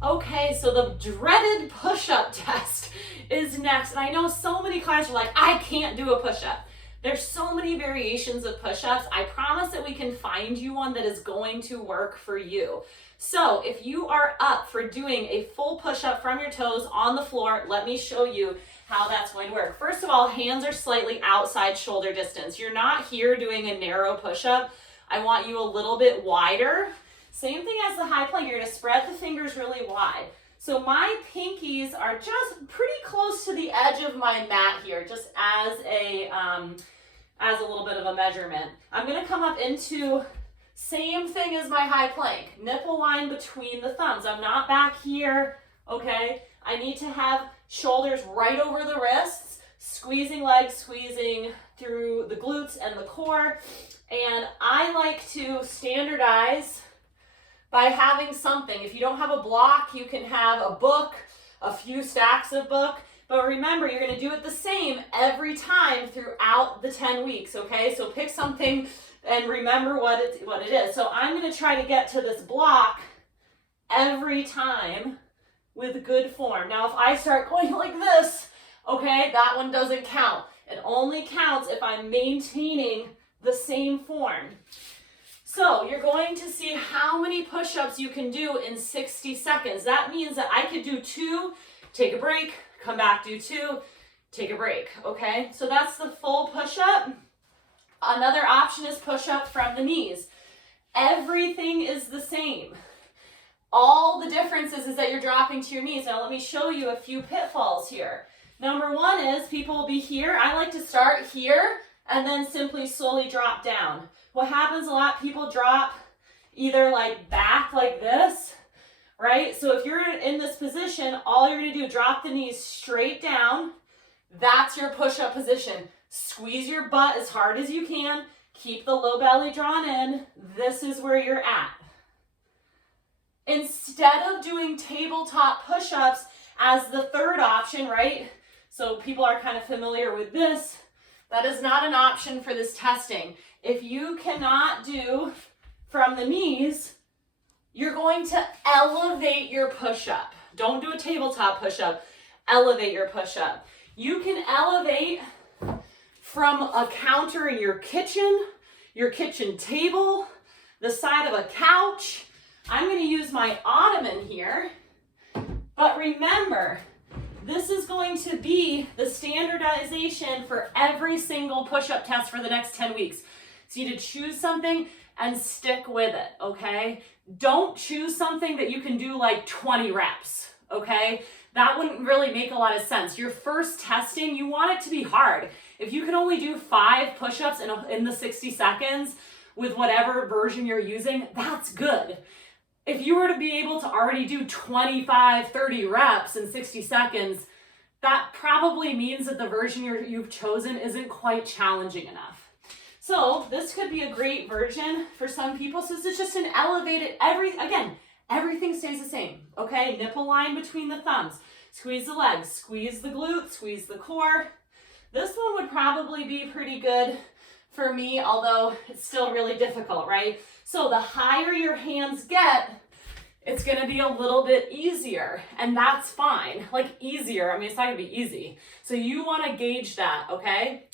Okay, so the dreaded push-up test is next. And I know so many clients are like, I can't do a push-up. There's so many variations of push-ups. I promise that we can find you one that is going to work for you. So if you are up for doing a full push-up from your toes on the floor, let me show you how that's going to work. First of all, hands are slightly outside shoulder distance. You're not here doing a narrow push-up. I want you a little bit wider. Same thing as the high plank, you're gonna spread the fingers really wide. So my pinkies are just pretty close to the edge of my mat here, just as a little bit of a measurement. I'm gonna come up into same thing as my high plank, nipple line between the thumbs. I'm not back here, okay? I need to have shoulders right over the wrists, squeezing legs, squeezing through the glutes and the core. And I like to standardize by having something. If you don't have a block, you can have a book, a few stacks of book, but remember, you're gonna do it the same every time throughout the 10 weeks, okay? So pick something and remember what it is. So I'm gonna try to get to this block every time with good form. Now, if I start going like this, okay, that one doesn't count. It only counts if I'm maintaining the same form. So you're going to see how many push-ups you can do in 60 seconds. That means that I could do 2, take a break, come back, do 2, take a break, okay? So that's the full push-up. Another option is push-up from the knees. Everything is the same. All the differences is that you're dropping to your knees. Now let me show you a few pitfalls here. Number one is people will be here. I like to start here and then simply slowly drop down. What happens a lot, people drop either like back like this, right? So if you're in this position, all you're gonna do, drop the knees straight down. That's your push-up position. Squeeze your butt as hard as you can. Keep the low belly drawn in. This is where you're at. Instead of doing tabletop push-ups as the third option, right? So people are kind of familiar with this. That is not an option for this testing. If you cannot do from the knees, you're going to elevate your push-up. Don't do a tabletop push-up. Elevate your push-up. You can elevate from a counter in your kitchen table, the side of a couch. I'm going to use my ottoman here. But remember, this is going to be the standardization for every single push-up test for the next 10 weeks. So you need to choose something and stick with it, okay? Don't choose something that you can do like 20 reps, okay? That wouldn't really make a lot of sense. Your first testing, you want it to be hard. If you can only do 5 push-ups in the 60 seconds with whatever version you're using, that's good. If you were to be able to already do 25, 30 reps in 60 seconds, that probably means that the version you've chosen isn't quite challenging enough. So this could be a great version for some people. So this is just an elevated, everything stays the same, okay? Nipple line between the thumbs. Squeeze the legs, squeeze the glutes, squeeze the core. This one would probably be pretty good for me, although it's still really difficult, right? So the higher your hands get, it's gonna be a little bit easier, and that's fine. Like easier, I mean, it's not gonna be easy. So you wanna gauge that, okay?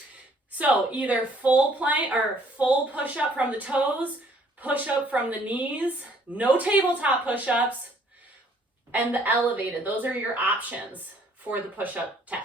So either full plank or full push-up from the toes, push-up from the knees, no tabletop push-ups, and the elevated. Those are your options for the push-up test.